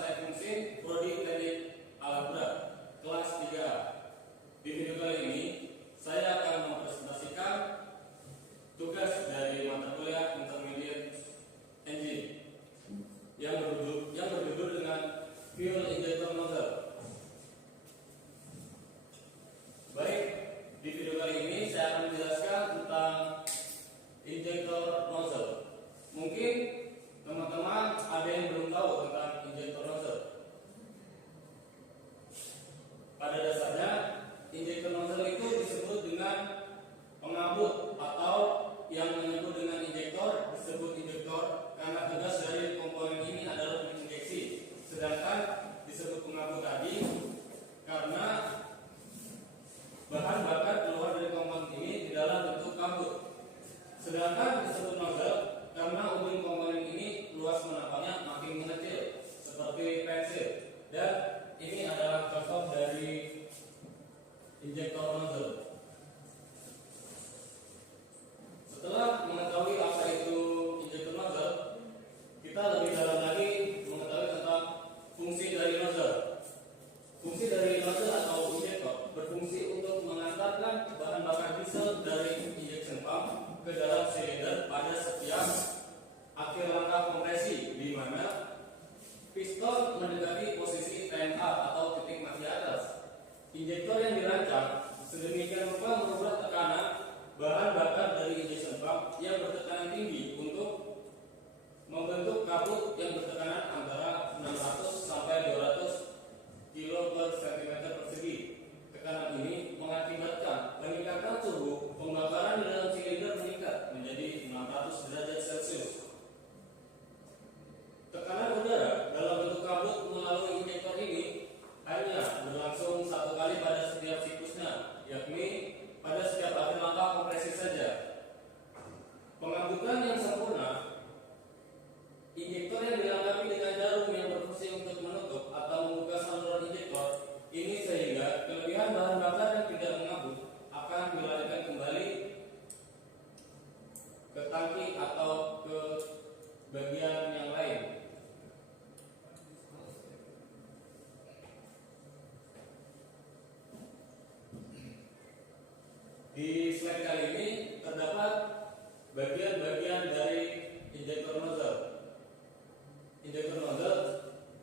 Teknik Mesin Prodi Teknik Algebra kelas 3A. Di video kali ini saya akan mempresentasikan tugas dari mata kuliah Intermediate Engine yang berjudul dengan Fuel Injector Nozzle. Baik, di video kali ini saya akan menjelaskan tentang injektor nozzle. Mungkin teman-teman ada yang belum tahu tentang injektor nozzle. Pada dasarnya, injektor nozzle itu disebut dengan pengabut, atau yang menyebut dengan injektor disebut injektor karena tugas dari komponen ini adalah menginjeksi, sedangkan disebut pengabut tadi karena bahan bakar keluar dari komponen ini di dalam bentuk kabut. Sedangkan disebut nozzle karena ujung komponen ini luas menapaknya makin mengecil seperti pensil. Dan ini adalah contoh dari injektor nozzle. Setelah mengetahui apa itu injektor nozzle, kita lebih dalam lagi mengetahui tentang fungsi dari nozzle. Fungsi dari nozzle atau injektor berfungsi untuk mengantarkan bahan bakar diesel dari injection pump ke dalam silinder pada setiap akhir langkah kompresi, di mana piston mendekati posisi TMA atau titik mati atas. Injektor yang dirancang sedemikian rupa merubah tekanan bahan bakar dari injection pump yang bertekanan tinggi untuk membentuk kabut yang bertekanan antara 600 sampai 200 kilo per cm persegi. Tekanan ini mengakibatkan peningkatan suhu pembakaran di dalam silinder meningkat menjadi 600 derajat Celcius. Tekanan udara dalam bentuk kabut melalui injektor ini hanya berlangsung satu kali pada setiap siklusnya, yakni pada setiap akhir langkah kompresi saja. Pengabutan yang sempurna, injektor yang dilengkapi dengan jarum yang berfungsi untuk menutup atau membuka saluran injektor ini, sehingga kelebihan bahan bakar yang tidak mengabut akan dilarikan kembali ke tangki atau ke bagian yang lain. Di slide kali ini terdapat bagian-bagian dari injektor nozzle. Injektor nozzle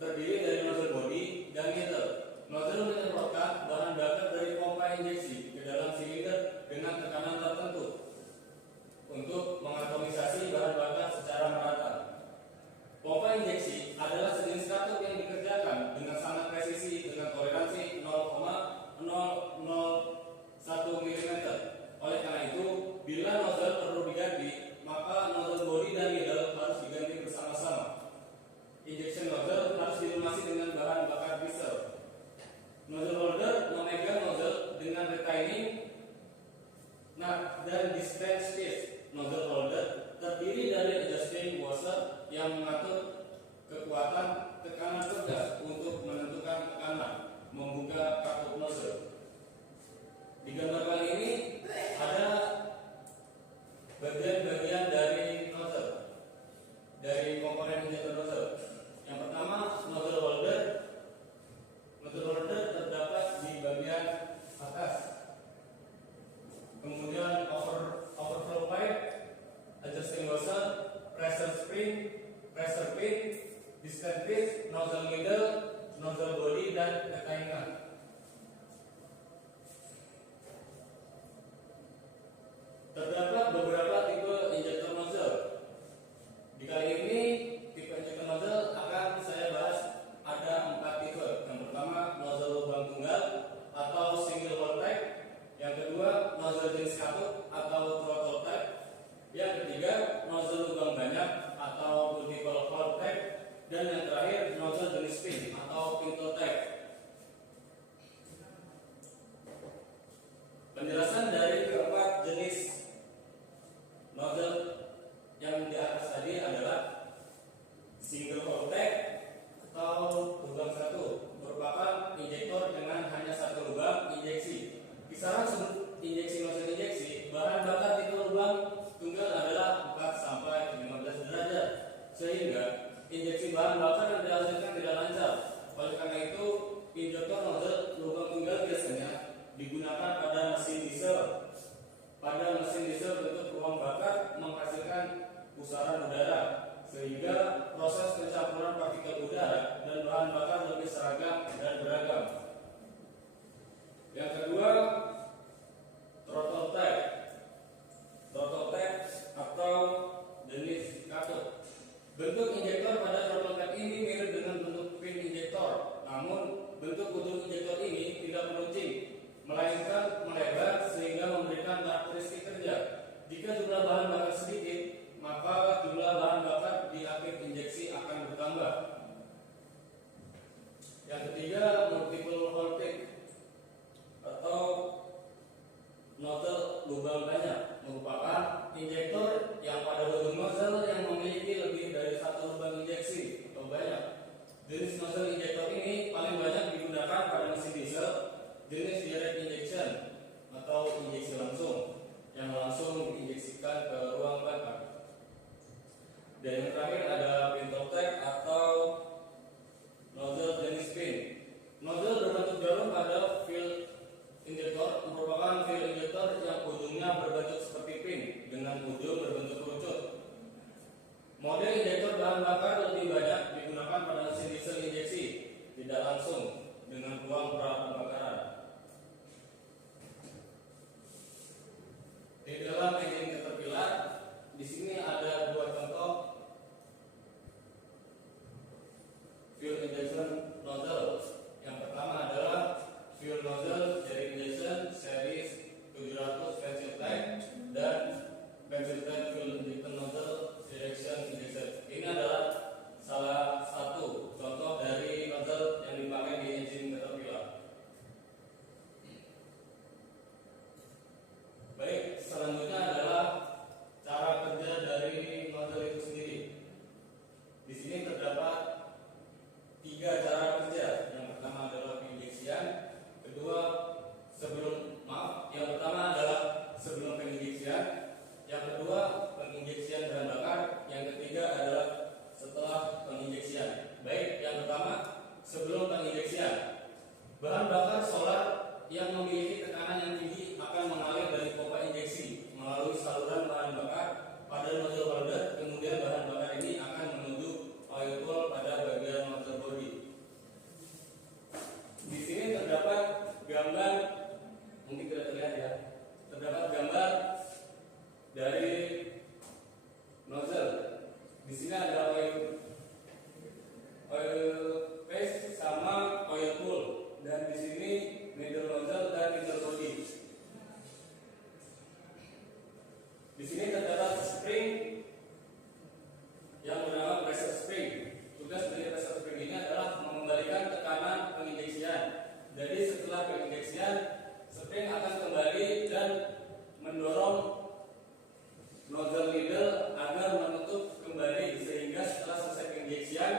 terdiri dari nozzle body dan meter. Nozzle menyemprotkan bahan bakar dari pompa injeksi ke dalam silinder dengan tekanan tertentu untuk mengatomisasi bahan bakar secara merata. Pompa injeksi adalah sejenis katup yang dikerjakan dengan sangat presisi dengan toleransi 0,001 mm. Oleh karena itu, bila nozzle perlu diganti, maka nozzle body dan needle harus diganti bersama-sama. Injection nozzle harus dilumasi dengan bahan bakar diesel. Nozzle holder memegang nozzle dengan retaining nut dan dispense case. Nozzle holder terdiri dari adjusting washer yang mengatur kekuatan tekanan kerja untuk menentukan tekanan membuka katup nozzle. Di gambar kali ini ada bagian-bagian dari nozzle, dari komponen injektor nozzle. Yang pertama, nozzle holder. Nozzle holder terdapat di bagian atas. Kemudian overflow pipe, adjusting washer, pressure spring, pressure pin, dispense pin, nozzle needle, nozzle body, dan retaining nut. Terdapat beberapa tipe injektor nozzle. Di kali ini tipe injektor nozzle akan saya bahas ada 4 tipe. Yang pertama, nozzle lubang tunggal atau single hole type. Yang kedua, nozzle jenis katup atau throttle type. Yang ketiga, nozzle lubang banyak atau multiple hole type. Dan yang terakhir, nozzle jenis pin atau pintle type. Penjelasan dari keempat jenis nozzle yang di atas tadi adalah single hole type atau lubang satu, merupakan injektor dengan hanya satu lubang injeksi. Kisaran injeksi nozzle injeksi bahan bakar tipe lubang tunggal adalah 4 sampai 15 derajat, sehingga injeksi bahan bakar yang dihasilkan tidak lancar nozzle injektor ini paling banyak digunakan pada mesin diesel jenis direct injection atau injeksi langsung yang langsung diinjeksikan ke ruang bakar. Dan yang terakhir ada pintle tag atau nozzle jenis pin. Nozzle berbentuk jarum pada fill injektor merupakan fill injektor yang ujungnya berbentuk seperti pin dengan ujung berbentuk kerucut. Model injektor bahan bakar lebih banyak digunakan pada mesin diesel injeksi, tidak langsung dengan ruang pra pembakaran. Di dalam engine Caterpillar, di sini ada dua contoh fuel injection nozzle. Yang pertama adalah fuel nozzle dari injection series 700 pencil type dan pencil type fuel injection nozzle direction injection. Ini adalah salah satu contoh dari nozzle yang dipakai di engine Caterpillar. Baik, selanjutnya adalah cara kerja dari nozzle itu sendiri. Di sini terdapat 3 cara kerja. Yang pertama adalah penginjeksian, yang pertama adalah sebelum penginjeksian, yang kedua penginjeksian bahan bakar, yang ketiga adalah setelah penginjeksian. Baik, yang pertama sebelum penginjeksian. Bahan bakar solar yang memiliki tekanan yang tinggi akan mengalir dari pompa injeksi melalui saluran bahan bakar pada nozzle holder, kemudian bahan bakar ini akan menuju oil pool pada bagian nozzle body. Di sini terdapat gambar, mungkin tidak terlihat ya, terdapat gambar dari nozzle. Di sini ada oil paste sama oil pool, dan di sini middle nozzle dan middle body. Di sini terdapat spring yang bernama pressure spring. Tugas dari pressure spring ini adalah mengembalikan tekanan penginjeksian. Jadi setelah penginjeksian, spring akan kembali dan mendorong nozzle needle agar menutup kembali, sehingga setelah selesai penginjeksian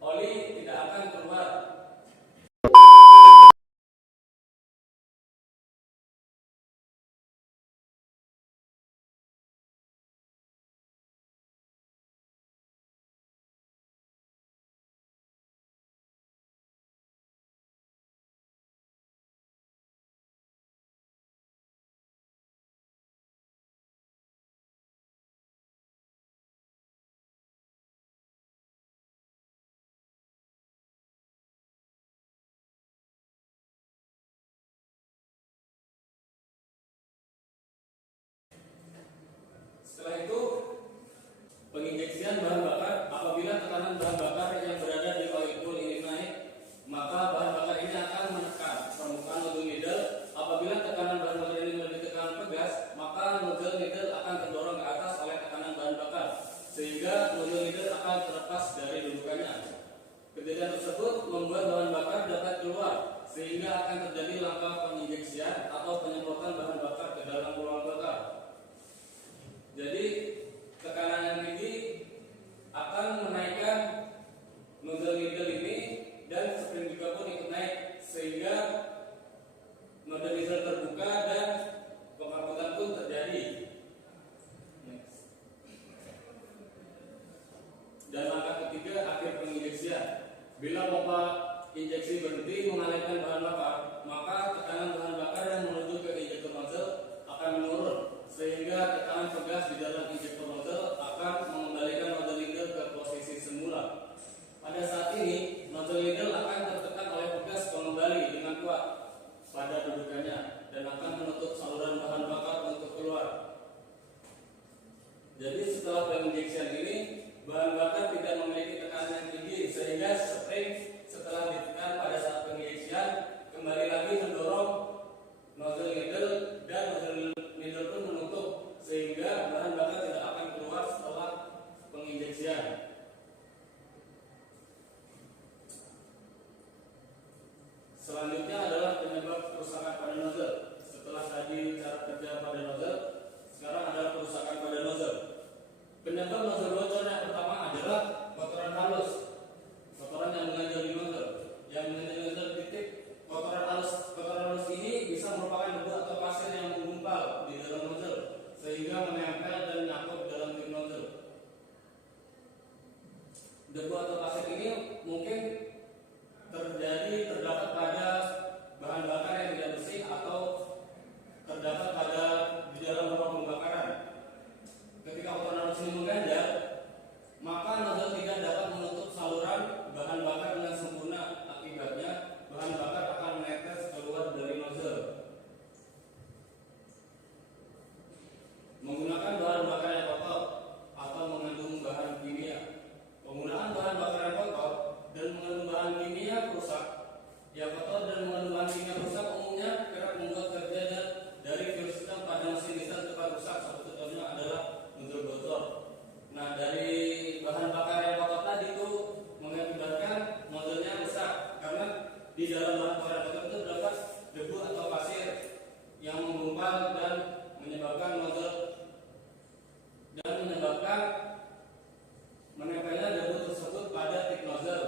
oli tidak akan keluar. Setelah itu, penginjeksian bahan bakar. Apabila tekanan bahan bakar yang berada di oil pool ini naik, maka bahan bakar ini akan menekan permukaan nozzle needle. Apabila tekanan bahan bakar ini melebihi tekanan pegas, maka nozzle needle akan terdorong ke atas oleh tekanan bahan bakar, sehingga nozzle needle akan terlepas dari dudukannya. Kejadian tersebut membuat bahan bakar dapat keluar, sehingga akan terjadi langkah penginjeksian atau penyemprotan bahan bakar ke dalam ruang bakar. Jadi tekanan yang tinggi akan menaikkan nozzle needle ini, dan spring juga pun ikut naik, sehingga nozzle needle terbuka dan pengangkutan pun terjadi. Dan langkah ketiga, akhir penginjeksian. Bila pompa injeksi berhenti mengalirkan bahan bakar, maka tekanan bahan bakar yang menuju ke injektor nozzle akan menurun, sehingga tekanan pegas di dalam injektor nozzle akan mengembalikan nozzle needle ke posisi semula. Pada saat ini, nozzle needle akan tertekan oleh pegas kembali dengan kuat pada dudukannya dan akan menutup saluran bahan bakar untuk keluar. Jadi setelah penginjeksian ini, bahan bakar tidak memiliki tekanan yang tinggi, sehingga spring setelah ditekan pada saat penginjeksian kembali lagi mendorong nozzle needle, dan nozzle needle pun menutup, sehingga bahan bakar tidak akan keluar setelah penginjeksian. Selanjutnya adalah penyebab kerusakan pada nozzle. Setelah tadi cara kerja pada nozzle, sekarang adalah kerusakan pada nozzle. Penyebab nozzle bocor yang pertama adalah kotoran halus. yang kotor dan mengandung bahan kimia rusak umumnya kerap membuat kerja dari virus sistem pada mesin listrik cepat rusak. Salah satunya adalah nozzle bocor. Nah, dari bahan bakar yang kotor tadi itu mengakibatkan nozzle-nya rusak karena di dalam bahan bakar yang kotor itu terdapat debu atau pasir yang menggumpal dan menyebabkan menempelnya debu tersebut pada tip nozzle,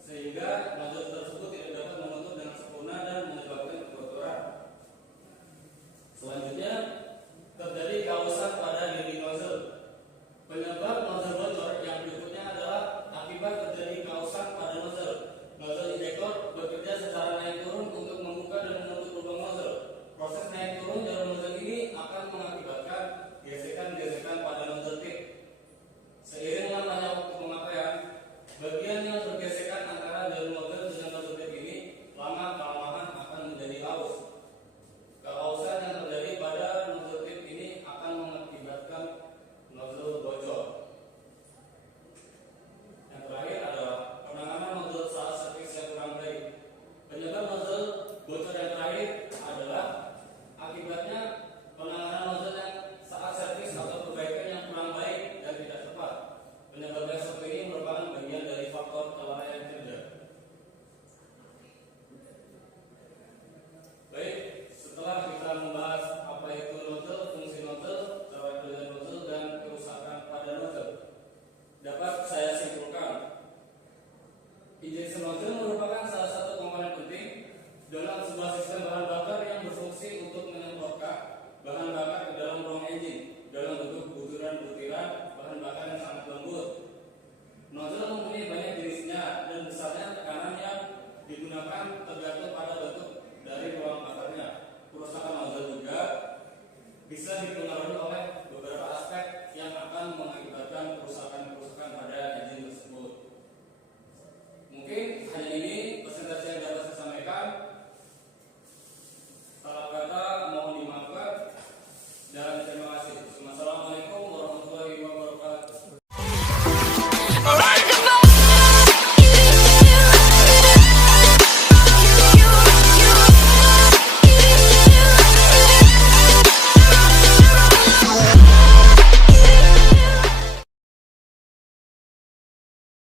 sehingga nozzle tersebut tidak dapat menutup dengan sempurna dan menyebabkan kebocoran. Selanjutnya terjadi kausan pada dinding nozzle. Penyebab nozzle bocor yang berikutnya adalah akibat terjadi kausan pada nozzle. Nozzle injektor bekerja secara naik turun untuk membuka dan menutup lubang nozzle. Proses naik turun jarum nozzle ini akan mengakibatkan gesekan-gesekan pada nozzle tip. Seiring lamanya waktu pemakaian, bagian yang bergesekan antara jarum nozzle dengan nozzle tip ini lama-kelamaan akan menjadi aus. Keausan yang terjadi pada nozzle tip ini akan mengakibatkan nozzle bocor. Yang terakhir adalah penanganan nozzle saat servis yang kurang baik. Penyebab nozzle bocor yang terakhir adalah akibatnya penanganan nozzle yang saat servis atau perbaikan yang kurang baik dan tidak tepat. Penyebabnya seperti ini merupakan bagian dari faktor kelalaian kerja. Baik, setelah kita membahas apa itu nozzle, fungsi nozzle, cara kerja nozzle, dan kerusakan pada nozzle, dapat saya simpulkan, injection nozzle merupakan salah satu komponen penting dalam sebuah sistem bahan bakar yang berfungsi untuk menyemprotkan bahan bakar ke dalam ruang engine dalam bentuk butiran-butiran bahan bakar yang sangat lembut. Nozzle mempunyai banyak jenisnya dan besarnya tekanan yang digunakan tergantung pada bentuk dari ruang bakarnya. Kerusakan nozzle juga bisa dipengaruhi